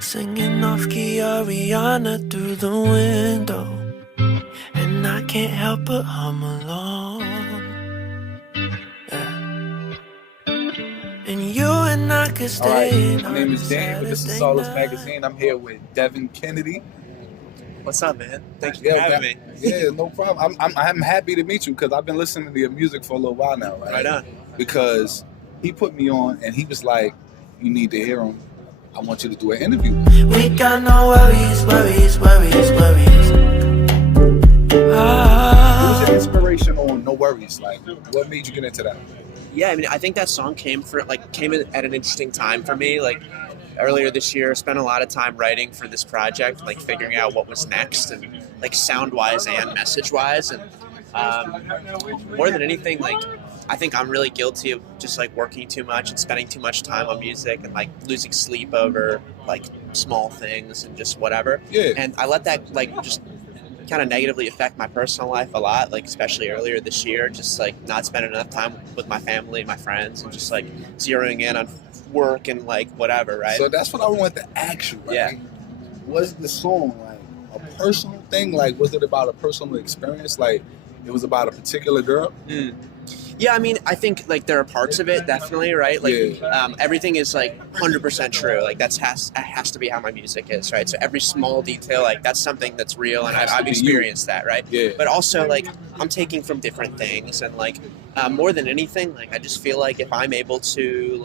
Singing off key Ariana through the window, and I can't help but hum along. Yeah. And you and I could All right, stay. my name is Daniel. This is Solis Magazine. I'm here with Devin Kennedy. What's up, man? Thank you for having me. Yeah, no problem. I'm happy to meet you because I've been listening to your music for a little while now, right? Right on. Because he put me on and he was like, "You need to hear him. I want you to do an interview." We got no worries. What was your inspiration on No Worries? Like, what made you get into that? Yeah, I mean, I think that song came in at an interesting time for me. Like earlier this year, spent a lot of time writing for this project, like figuring out what was next, and like sound wise and message wise. And more than anything, like I think I'm really guilty of just like working too much and spending too much time on music and like losing sleep over like small things and just whatever. Yeah. And I let that like just kind of negatively affect my personal life a lot, like especially earlier this year, just like not spending enough time with my family and my friends and just like zeroing in on work and like whatever, right? So that's what I wanted to ask you, right? Yeah. Was the song like a personal thing? Like, was it about a personal experience? Like, it was about a particular girl? Yeah, I mean, I think like there are parts of it definitely, right? Like Yeah. everything is like 100% true. Like that has to be how my music is, right? So every small detail, like that's something that's real, and Has to I've be experienced that, right? Yeah. But also like I'm taking from different things, and like more than anything, like I just feel like if I'm able to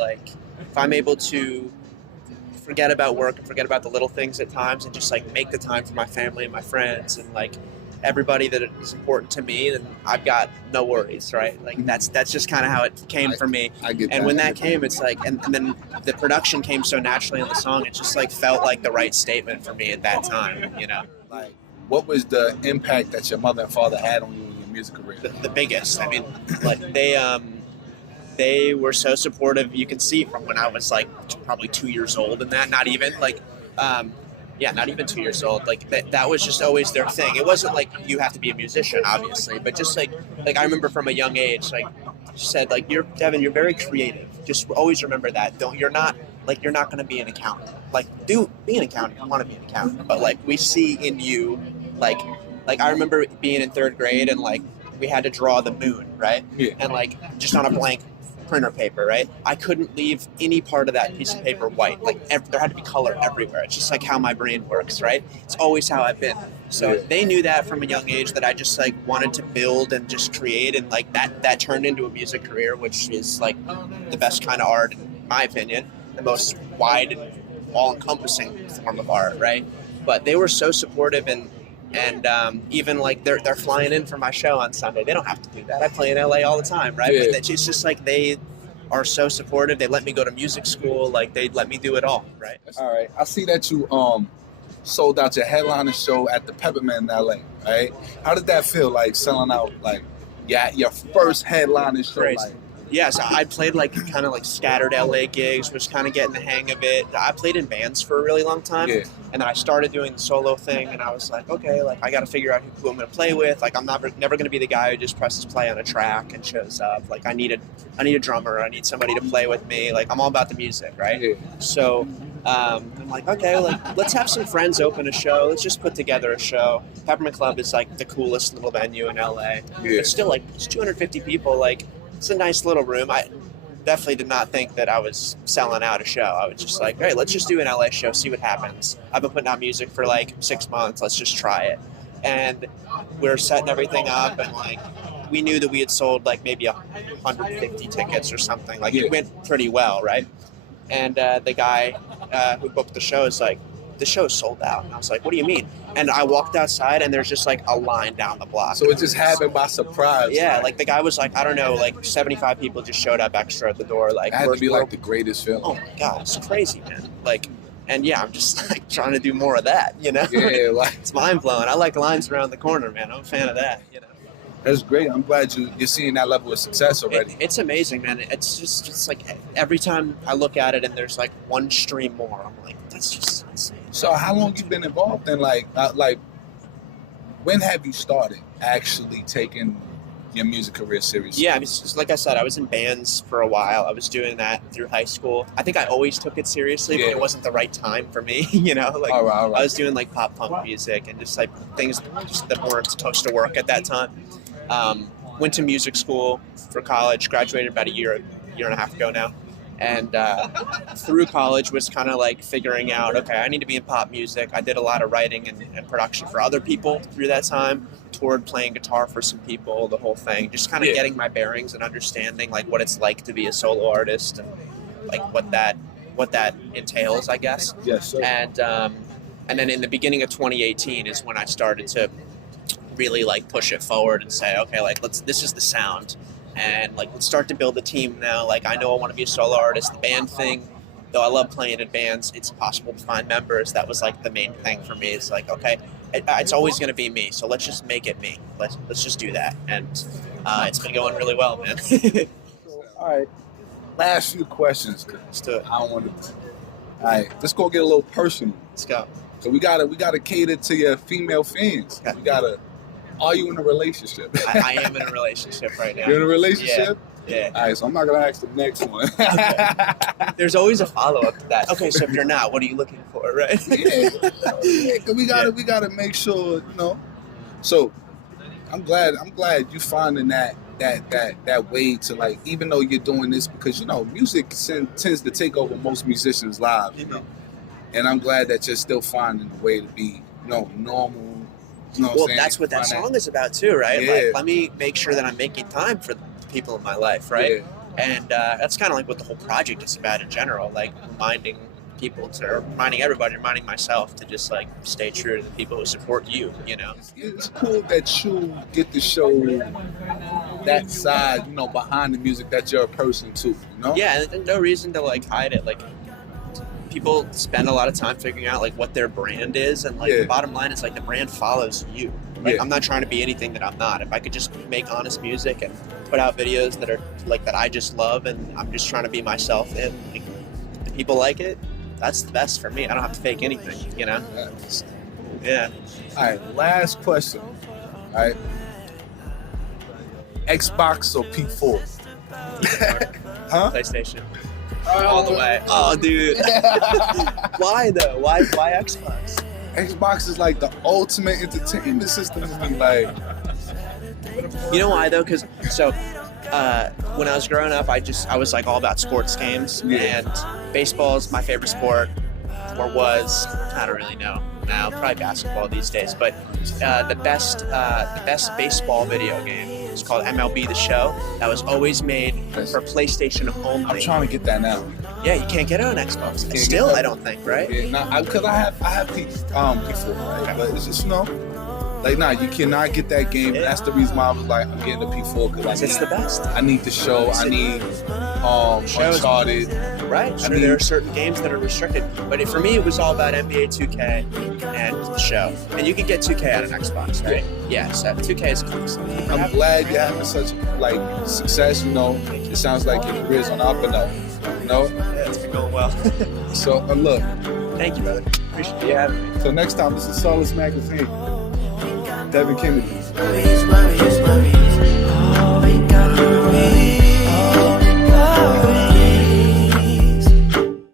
forget about work and forget about the little things at times, and just like make the time for my family and my friends and like everybody that is important to me, then I've got no worries, right? Like that's just kind of how it came for me. I get that. And when that came, it's like, and then the production came so naturally on the song, it just like felt like the right statement for me at that time, you know? Like, what was the impact that your mother and father had on you in your music career? The biggest. I mean, like they were so supportive. You can see from when I was like probably 2 years old, and that not even like not even 2 years old. Like that was just always their thing. It wasn't like you have to be a musician, obviously, but just like I remember from a young age, like she said, like Devin, you're very creative. Just always remember that. You're not going to be an accountant. Like be an accountant. You want to be an accountant, but like we see in you, like I remember being in third grade and like we had to draw the moon, right? Yeah. And like just on a blank printer paper, right? I couldn't leave any part of that piece of paper white. Like there had to be color everywhere. It's just like how my brain works, right? It's always how I've been. So they knew that from a young age, that I just like wanted to build and just create, and like that turned into a music career, which is like the best kind of art in my opinion, the most wide and all-encompassing form of art, right? But they were so supportive, and even like they're flying in for my show on Sunday. They don't have to do that. I play in LA all the time, right? Yeah. But it's just like they are so supportive. They let me go to music school. Like they let me do it all, right? All right. I see that you sold out your headliner show at the Peppermint in LA, right? How did that feel, like selling out like your first headliner show? Crazy. Like, Yeah, so I played like kind of like scattered LA gigs, was kind of getting the hang of it. I played in bands for a really long time, Yeah. and then I started doing the solo thing, and I was like, okay, like I got to figure out who I'm going to play with. Like I'm never going to be the guy who just presses play on a track and shows up. Like I need a drummer. I need somebody to play with me. Like I'm all about the music, right? Yeah. So I'm like, okay, like let's have some friends open a show. Let's just put together a show. Peppermint Club is like the coolest little venue in LA. Yeah. It's still like it's 250 people. Like it's a nice little room. I definitely did not think that I was selling out a show. I was just like, hey, let's just do an LA show, see what happens. I've been putting out music for like 6 months. Let's just try it. And we were setting everything up, and like we knew that we had sold like maybe 150 tickets or something. Like it went pretty well, right? And the guy who booked the show is like, the show is sold out. And I was like, what do you mean? And I walked outside, and there's just like a line down the block. So it just happened by surprise. Yeah, right? like the guy was like, I don't know, like 75 people just showed up extra at the door. Like It had to be like the greatest feeling. oh my God, it's crazy, man. Like, and yeah, I'm just like trying to do more of that, you know? Yeah, like It's mind blowing. I like lines around the corner, man. I'm a fan of that, you know? that's great. I'm glad you're seeing that level of success already. It's amazing, man. It's like every time I look at it and there's like one stream more, I'm like, that's just insane. So how long you been involved in like when have you started actually taking your music career seriously? Yeah, I mean, like I said, I was in bands for a while. I was doing that through high school. I think I always took it seriously, but it wasn't the right time for me. Like all right. I was doing like pop punk music and just like things just that weren't supposed to work at that time. Went to music school for college. Graduated about a year and a half ago now. And through college was kind of like figuring out, okay, I need to be in pop music. I did a lot of writing and production for other people through that time. Toured playing guitar for some people, the whole thing. Just kind of getting my bearings and understanding like what it's like to be a solo artist and like what that entails, I guess. Yes, sir. And then in the beginning of 2018 is when I started to really like push it forward and say, okay, like this is the sound. And like let's start to build a team now. Like I know I want to be a solo artist. The band thing, though I love playing in bands, it's impossible to find members. That was like the main thing for me. It's like, okay, it's always going to be me. So let's just make it me. Let's just do that. And it's been going really well, man. All right. Last few questions. Let's do it. I don't want to. All right. Let's go get a little personal. Let's go. So we gotta cater to your female fans. Okay. Are you in a relationship? I am in a relationship right now. You're in a relationship? Yeah. All right, so I'm not going to ask the next one. There's always a follow-up to that. Okay, so if you're not, what are you looking for, right? We gotta make sure, So I'm glad you finding that way to like, even though you're doing this because music tends to take over most musicians' lives, and I'm glad that you're still finding a way to be, normal. Well, that's what that song is about too, right? Yeah. Like, let me make sure that I'm making time for the people in my life, right? Yeah. And that's kind of like what the whole project is about in general, like reminding everybody, reminding myself to just like stay true to the people who support you, It's cool that you get to show that side, behind the music, that you're a person too, Yeah, and no reason to like hide it. Like people spend a lot of time figuring out like what their brand is, and like the bottom line is like the brand follows you. Like I'm not trying to be anything that I'm not. If I could just make honest music and put out videos that are like that I just love, and I'm just trying to be myself, and like, if people like it, that's the best for me. I don't have to fake anything, Yeah. All right, last question. All right, Xbox or P4? Huh? PlayStation. All the way. Oh, dude. Why though? Why Xbox? Xbox is like the ultimate entertainment system to me. Like, you know why though? Because when I was growing up, I was like all about sports games, and baseball is my favorite sport, or was. I don't really know now. Probably basketball these days, but the best baseball video game is called MLB The Show. That was always made for PlayStation only. I'm trying to get that now. Yeah, you can't get it on Xbox. Still, I don't think, right? Yeah, because I have P4, right? But it's just you cannot get that game. And that's the reason why I was like, I'm getting the P4 because It's the best. I need the show. I need Uncharted. Right. Sure, there are certain games that are restricted, but for me, it was all about NBA 2K and the show. And you can get 2K on an Xbox, right? Yeah. So 2K is close. I'm glad you're having such success. It sounds like your career's on the up and up. Yeah, it's been going well. So look. Thank you, brother. Appreciate you having me. So next time, this is Solis Magazine. Devin Kennedy. Worries, worries, worries.